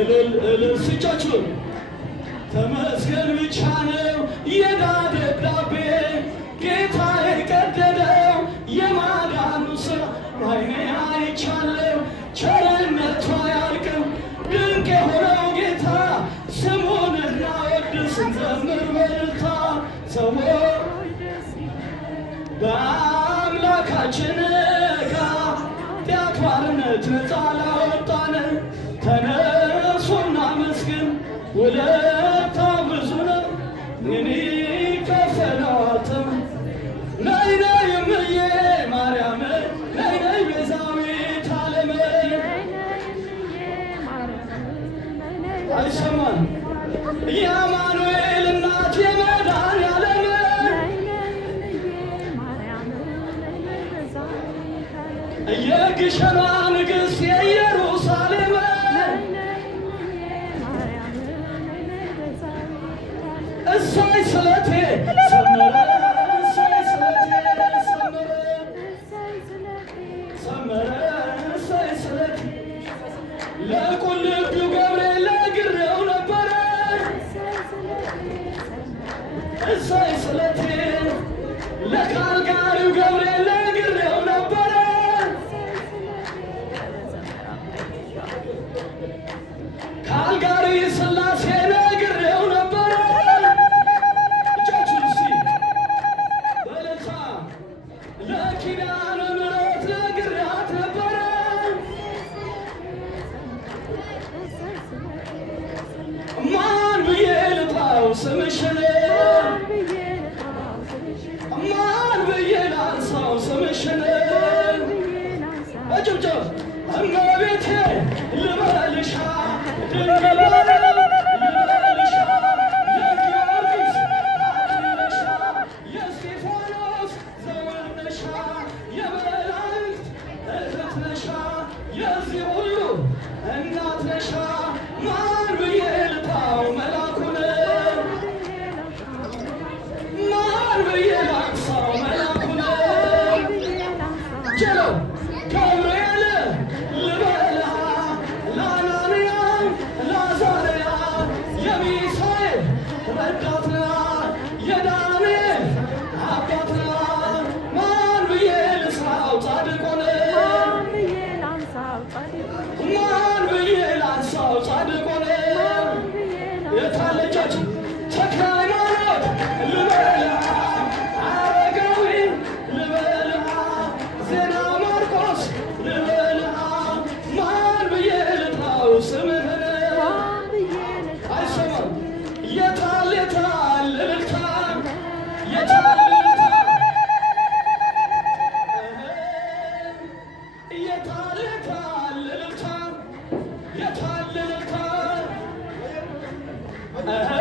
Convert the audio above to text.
እልል ስጫችሁ ተመስገን ብቻ ነው የዕዳ ደብዳቤ ጌታ የቀደደው የማዳኑ ሥራ በዓይኔ አይቻለሁ። ቸርነቱ አያልቅም ድንቅ የሆነው ጌታ ስሙን እናወድስ እንዘምር በእልልታ ሰዎች በአምላካችን ከኃጢአት ባርነት ነፃ ላወጣን ተነሱና መስግን ውለታው ብዙ ነው ምን ይከፈለዋል። ነይ ነይ እምዬ ማርያም ነይ ነይ ቤዛዊተ ዓለም አይሰማም የአማኑኤል እናት የመድኃኔዓለም የግሸኗ ንግሥት የኢየሩሳሌም እሰይ ስለቴ ሰመረ እሰይ ስለቴ ሰመረ እሰይ ስለቴ ለቁልቢው ገብርኤል ነግሬው ነበረ እሰይ ስለቴ ለካልጋሪው ገብርኤል ነግሬው ነበረ ካልጋሪ ሥላሴ ነግሬው ነበረ እጃችሁ እስኪ በእልልታ ለኪዳነ ምሕረት ነግሬያት ነበረ ማን ብዬ ልጥራው ስምሽን ማን ብዬ ላንሳው ስምሽን እጭብጭብ እመቤቴ ልበልሻ ድንግል ልበልሻ የጊዮርጊስ አክሊልሻ የእስጢፋኖስ ዘውድ ነሻ የመላእክት እህት ነሻ የዚህ ሁሉ እናት ነሻ ማን ብዬ ልጥራው መላኩን ማን ብዬ ላንሳው መላኩን ጀለው ገብርኤል ልበልሃ ለአናንያ ለአዛርያ የሚሳኤል ረዳት ነህ የዳንኤል አባት ነህ ማን ብዬ ልስራው ጻድቁን ማን ብዬ ላንሳው ጻድቁን የታለቻችሁ ተክለ ሃይማኖት ልበልሃ አረጋዊ ልበልሃ ዜና ማርቆስ ልበልሃ ማን ብዬ ልጥራው ስምህን አይሰማም የታል የታል እልልታ የታል እልልታ የታል የታል እልልታ የታል እልልታ